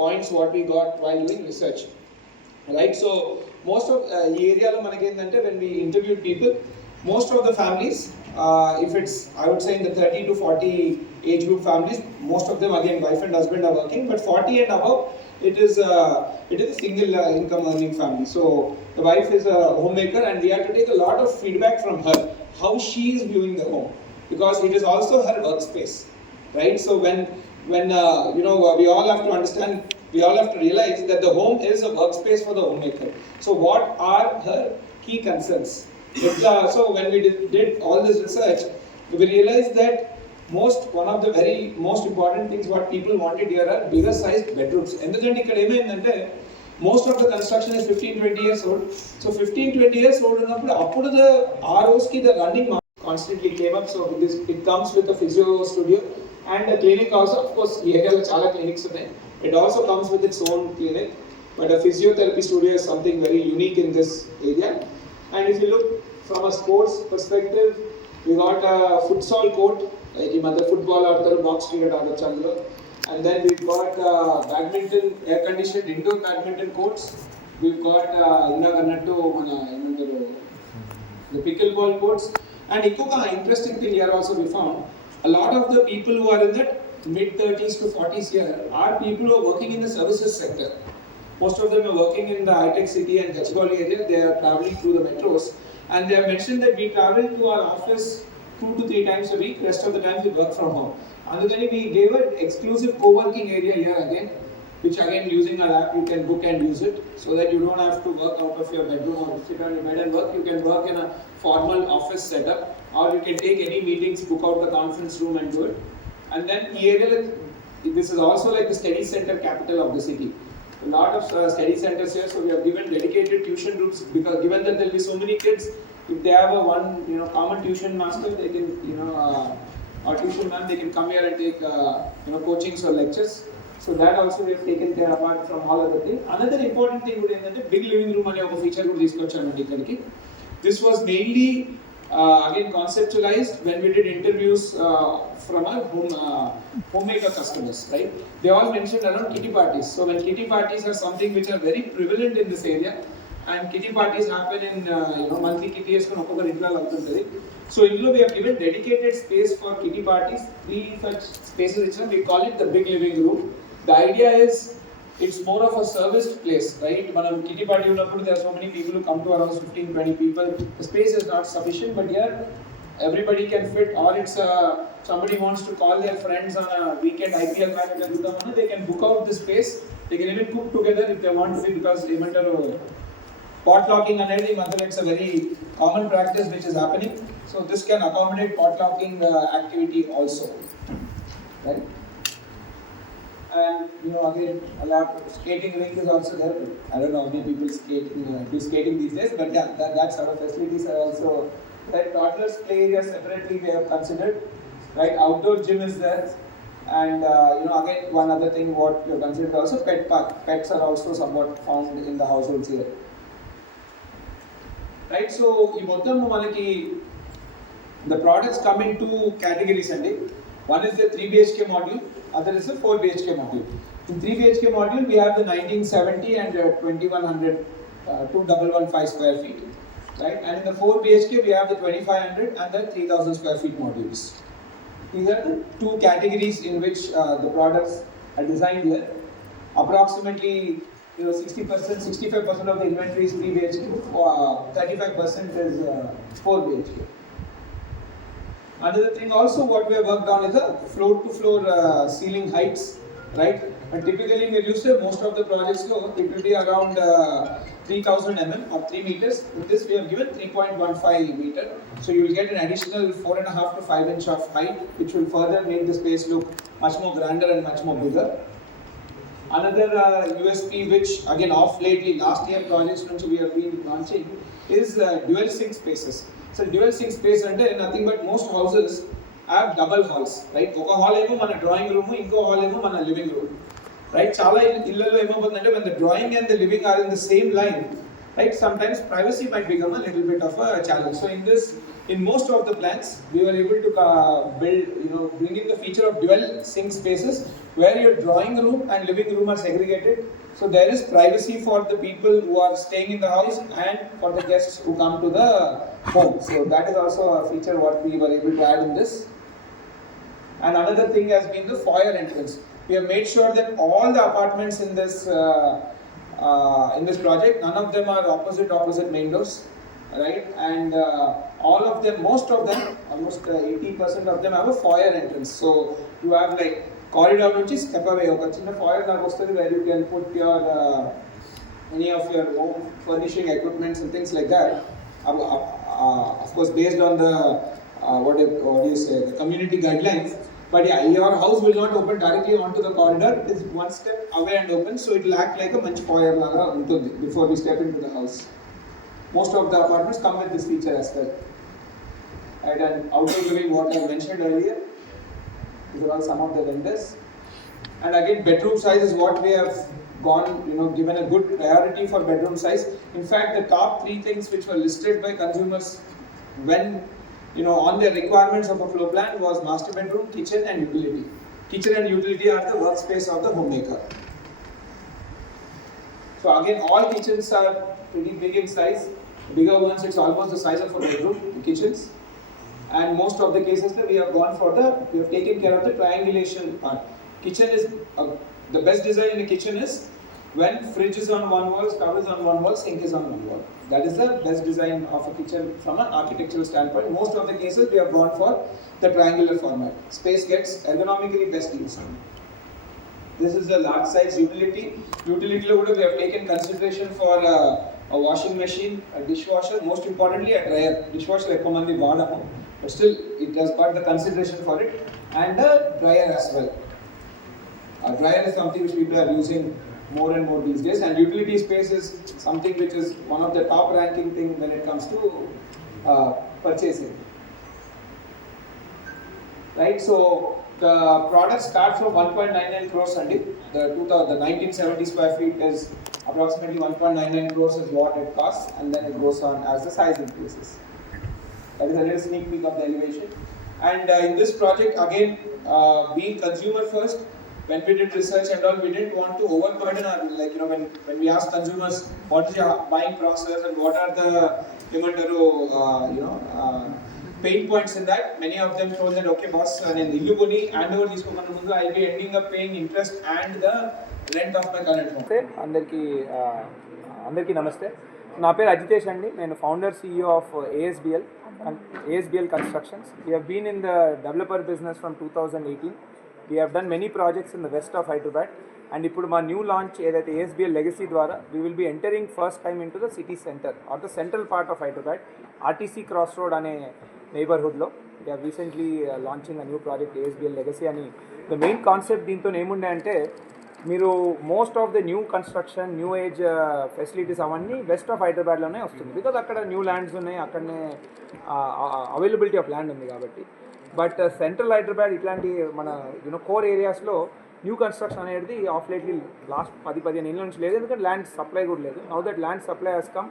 points what we got while doing research, right? So most of area lo manaki endante when we interviewed people, most of the families, if it's I would say in the 30 to 40 age group families, most of them again wife and husband are working, but 40 and above it is a single income earning family. So the wife is a homemaker and we have to take a lot of feedback from her how she is viewing the home, because it is also her workspace, right? So when we all have to understand, we all have to realize that the home is a workspace for the homemaker. So what are her key concerns? So when we did all this research, we realized that one of the very most important things what people wanted here are bigger sized bedrooms. Endukante ikkada emaindante most of the construction is 15-20 years old. So 15-20 years old ఉన్నప్పుడు అప్పుడు the ROs ki the running constantly came up. So it comes with a physio studio and a clinic also. Of course ఈ ఏరియాలో చాలా clinics ఉన్నాయి. It also comes with its own clinic, but a physiotherapy studio is something very unique in this area. And if you look from a sports perspective, we got a futsal court, ఈ మధ్య football ఆడతారు, box cricket ఆడొచ్చు అందులో. And then we've got badminton, air conditioned indoor badminton courts. We've got ఇందాక అన్నట్టు మన ఏమంటారు the pickleball courts. And ఇంకొక interesting thing here also we found, a lot of the people who are in that mid 30s to 40s here are people who are working in the services sector. Most of them are working in the high-tech city and Gachibowli area. They are traveling through the metros, and they have mentioned that we travel to our office 2 to 3 times a week. Rest of the time we work from home. Andukani we gave an exclusive co-working area here again, which again using our app you can book and use it, so that you don't have to work out of your bedroom or sit on your bed and work. You can work in a formal office setup, or you can take any meetings, book out the conference room and do it. And then area, this is also like the study center capital of the city. A lot of study centers here, so we have given dedicated tuition rooms, because given that there will be so many kids, if they have a one common tuition master, they can or tuition man, they can come here and take coachings or lectures. So that also we have taken care apart from all other things. Another important thing would be big living room ane oka feature kuda iskochanu ikkadiki. This was mainly again conceptualized when we did interviews from our homemaker customers, right? They all mentioned around kitty parties. So when kitty parties are something which are very prevalent in this area, and kitty parties happen in monthly kitty esకొని ఒక్కొక్కరు ఇంట్లో అవుతుంటుంది. So ఇంట్లో we have given dedicated space for kitty parties. 3 such spaces ఇచ్చాం. We call it the big living room. The idea is it's more of a serviced place, right? మనం kitty party ఉన్నప్పుడు there are so many people who come to around 15-20 people. The space is not sufficient, but here everybody can fit. Or it's somebody wants to call their friends on a weekend IPL match జరుగుతామని, they can book out the space. They can even cook together if they want to be, because ఏమంటారు potlucking అనేది ఈ మధ్యలో it's a very common practice which is happening. So this can accommodate potlucking activity also, right? And again a lot skating rink is also there. I don't know how many people do skating these days, but yeah, that sort of facilities are also there. Toddlers play area separately we have considered, right? Outdoor gym is there. And again one other thing what we have considered also, pet park. Pets are also somewhat found in the households here, right? So ఈ మొత్తం మనకి the products come in 2 categories అండి. One is the 3 BHK module, other is the 4 BHK module. In 3 BHK module we have the 1970 and 2100 2115 square feet, right? And in the 4 BHK we have the 2500 and the 3000 square feet modules. These are the 2 categories in which the products are designed here. Approximately 60%, 65% of the inventory is 3 BHK, 35% is 4 BHK. Another thing also what we have worked on is the floor to floor ceiling heights, right? And typically we use most of the projects it will be around 3000 mm or 3 meters. With this we have given 3.15 meter, so you will get an additional 4.5 to 5 inch of height, which will further make the space look much more grander and much more bigger. Another USP which again off lately last year projects which we have been launching is dual sink spaces. So dual sink space ante nothing but most houses have double halls, right? Oka hall emo mana drawing room, inko hall emo mana living room, right? Chala illallo emavutundante when the drawing and the living are in the same line, right? Sometimes privacy might become a little bit of a challenge. So in most of the plans we were able to build, bring in the feature of dual sink spaces where your drawing room and living room are segregated. So there is privacy for the people who are staying in the house and for the guests who come to the home. So that is also a feature what we were able to add in this. And another thing has been the foyer entrance. We have made sure that all the apartments in this project, none of them are opposite main doors, right? And all of them, most of them, almost 80% of them have a foyer entrance. So you have like corridor which is step away oka chinna foyer laga ostadi where you can put your any of your home furnishing equipments and things like that. Of course, based on the what do you say, the community guidelines. But yeah, your house will not open directly onto the corridor. It is one step away and open, so it will act like a manchi foyer laga untundi before we step into the house. Most of the apartments come with this feature as well. Right, and outer living, what I mentioned earlier, these are all some of the vendors. And again, bedroom size is what we have gone, given a good priority for bedroom size. In fact, the top 3 things which were listed by consumers when on their requirements of a floor plan was master bedroom, kitchen and utility. Kitchen and utility are the workspace of the homemaker. So again, all kitchens are pretty big in size. Bigger ones, it's almost the size of a bedroom, kitchens. And most of the cases that we have taken care of the triangulation part. Kitchen is, the best design in a kitchen is when fridge is on one wall, stove is on one wall, sink is on one wall. That is the best design of a kitchen from an architectural standpoint. Most of the cases we have gone for the triangular format. Space gets ergonomically best used. This is the large size utility. Utility we have taken consideration for a washing machine, a dishwasher, most importantly a dryer. Dishwasher recommended one, but still it has got the consideration for it, and a dryer as well. A dryer is something which people are using more and more these days, and utility space is something which is one of the top ranking thing when it comes to purchasing. Right, so the product starts from 1.99 crores and the 1970 square feet is approximately 1.99 crores is what it costs, and then it goes on as the size increases. That is a little sneak peek of the elevation. And in this project, again, being consumer first, when we did research and all, we didn't want to overburden our, when we asked consumers what is your buying process and what are the pain points in that, many of them told that, okay boss, and illu koni handover teesukona mundu I'll be ending up paying interest and the rent of my current home. అందరికీ నమస్తే. నా పేరు అజితేష్ అండి. నేను founder CEO of ASBL Constructions. We have been in the developer business from 2018. We have done many projects in the west of Hyderabad, and ఇప్పుడు మా new launch ఏదైతే ASBL Legacy ద్వారా we will be entering first time into the city center or the central part of Hyderabad, RTC X Roads అనే neighborhoodలో. We are recently launching a new project ASBL Legacy అని. The main concept దీంతో ఏముండే అంటే, మీరు most of the new construction, new age facilities అవన్నీ west of హైదరాబాద్లోనే వస్తుంది. Because అక్కడ న్యూ ల్యాండ్స్ ఉన్నాయి, అక్కడనే అవైలబిలిటీ ఆఫ్ ల్యాండ్ ఉంది కాబట్టి. బట్ సెంట్రల్ హైదరాబాద్ ఇట్లాంటి మన కోర్ ఏరియాస్లో న్యూ కన్స్ట్రక్షన్ అనేది ఆఫ్ లేట్లీ లాస్ట్ 10-15 ఏళ్ళ నుంచి లేదు, ఎందుకంటే ల్యాండ్ సప్లై కూడా లేదు. Now that land supply has come,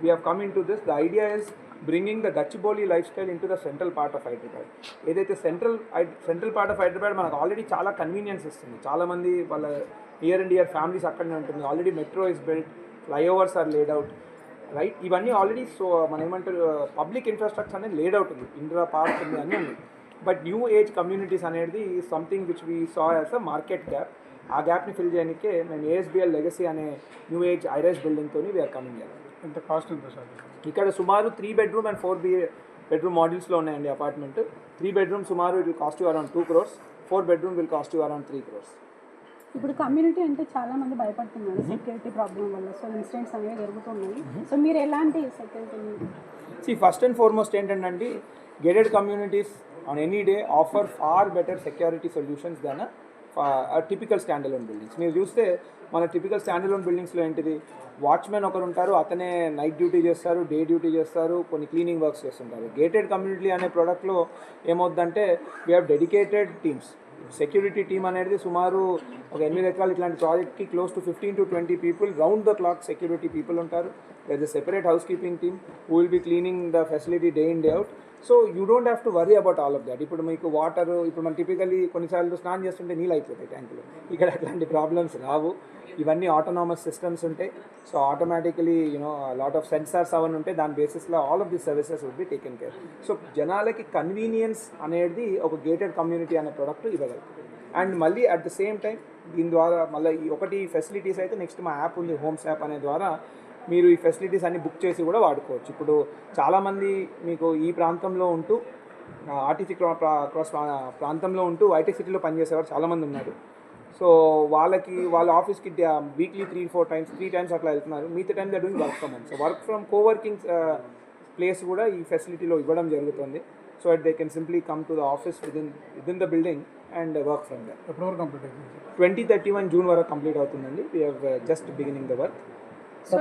we have come into this. The idea is bringing the Gachibowli lifestyle into the central part of Hyderabad. ఏదైతే central part of Hyderabad మనకు already చాలా convenience ఇస్తుంది. చాలామంది వాళ్ళ near and year families అక్కడనే ఉంటుంది. Already metro is built, flyovers are laid out, right. ఇవన్నీ already మనం ఏమంటారు పబ్లిక్ ఇన్ఫ్రాస్ట్రక్చర్ అనేది లేడ్ అవుట్ ఉంది, ఇందిరా పార్క్ ఉంది, అన్నీ ఉంది. బట్ న్యూ ఏజ్ కమ్యూనిటీస్ అనేది something which we saw as a market gap. ఆ గ్యాప్ని ఫిల్ చేయడానికే మేము ASBL Legacy అనే న్యూ ఏజ్ ఐరైజ్ బిల్డింగ్తో వీఆర్ కమింగ్ చేయాలి. ఎంత కాస్ట్ ఉంది సార్? ఇక్కడ సుమారు 3 bedroom and 4 bedroom మోడల్స్లో ఉన్నాయండి అపార్ట్మెంట్. 3 bedroom సుమారు it will cost you around 2 crores, 4 bedroom will cost you around 3 crores. ఇప్పుడు కమ్యూనిటీ అంటే చాలా మంది భయపడుతున్నారు సెక్యూరిటీ ప్రాబ్లం వల్ల. సో ఇన్సిడెంట్స్ అనేవి జరుగుతున్నాయి. సో మీరు ఎలాంటి సెక్యూరిటీ? ఫస్ట్ అండ్ ఫార్మోస్ట్ ఏంటంటే, gated communities on any day offer far better security solutions than a typical standalone buildings. మీరు చూస్తే మన టిపికల్ స్టాండలోన్ బిల్డింగ్స్లో ఏంటిది, వాచ్మెన్ ఒకరు ఉంటారు, అతనే నైట్ డ్యూటీ చేస్తారు, డే డ్యూటీ చేస్తారు, కొన్ని క్లీనింగ్ వర్క్స్ చేస్తుంటారు. గేటెడ్ కమ్యూనిటీ అనే ప్రోడక్ట్లో ఏమవుద్దంటే we have dedicated teams. Security team అనేది సుమారు ఒక 8 ఎకరాలు ఇట్లాంటి ప్రాజెక్ట్కి close to 15 to 20 people round the clock security people ఉంటారు. There is a separate housekeeping team who will be cleaning the facility day in day out. So you don't have to worry about all of that. ఇప్పుడు మీకు water, ఇప్పుడు మనం typically కొన్నిసార్లు స్నానం చేస్తుంటే నీళ్ళు అయిపోతాయి ట్యాంకులో. ఇక్కడ అట్లాంటి ప్రాబ్లమ్స్ రావు. ఇవన్నీ ఆటోనామస్ సిస్టమ్స్ ఉంటాయి. So automatically lot of sensors అవన్నీ ఉంటాయి. దాని బేసిస్లో all of the services would be taken care. So జనాలకి కన్వీనియన్స్ అనేది ఒక గేటెడ్ కమ్యూనిటీ అనే ప్రోడక్ట్ ఇవ్వగలుగుతుంది. అండ్ మళ్ళీ అట్ ద సేమ్ టైం దీని ద్వారా మళ్ళీ ఒకటి ఫెసిలిటీస్ అయితే నెక్స్ట్ మా యాప్ ఉంది, హోమ్స్ యాప్ అనే ద్వారా మీరు ఈ ఫెసిలిటీస్ అన్ని బుక్ చేసి కూడా వాడుకోవచ్చు. ఇప్పుడు చాలామంది మీకు ఈ ప్రాంతంలో ఉంటూ ఆర్టీసీ క్రాస్ ప్రాంతంలో ఉంటూ ఐటీ సిటీలో పనిచేసేవారు చాలామంది ఉన్నారు. సో వాళ్ళ ఆఫీస్కి వీక్లీ 3 టైమ్స్ అట్లా వెళ్తున్నారు. మిగతా time they doing work from home. So work from coworking place కూడా ఈ ఫెసిలిటీలో ఇవ్వడం జరుగుతుంది. So that they can simply come to the office within the building and work from there. ఎప్పటివరకు కంప్లీట్ అవుతుంది? 2031 జూన్ వరకు కంప్లీట్ అవుతుందండి. We have just beginning the work. So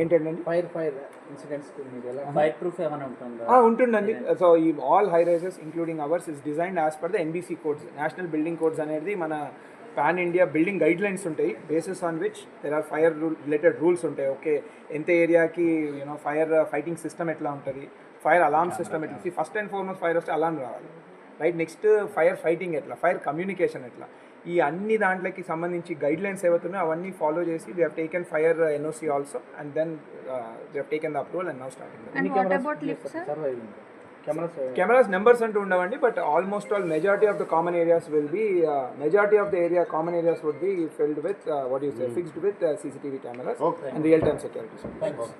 ఏంటండి ఫైర్ ఇన్సిడెంట్స్ ఫైర్ ప్రూఫ్ ఏమైనా ఉంటుందా? ఉంటుందండి. సో ఈ all high rises including ours is designed as per the NBC codes. National building codes అనేది మన pan India building guidelines ఉంటాయి. Basis on which there are fire related rules ఉంటాయి. Okay, ఎంత ఏరియాకి ఫైర్ ఫైటింగ్ సిస్టమ్ ఎట్లా ఉంటుంది, fire alarm system ఎట్లా. First and foremost fire వస్తే అలార్మ్ రావాలి, రైట్. నెక్స్ట్ ఫైర్ ఫైటింగ్ ఎట్లా, ఫైర్ కమ్యూనికేషన్ ఎట్లా, ఈ అన్ని దాంట్లోకి సంబంధించి గైడ్ లైన్స్ ఏవైతున్నాయో అవన్నీ ఫాలో చేసి we have taken fire NOC also and then we have taken the approval and now starting. Cameras numbers అంటూ ఉండవండి, but almost all majority of the common areas will be common areas would be filled with fixed with CCTV cameras and real time security. Thanks.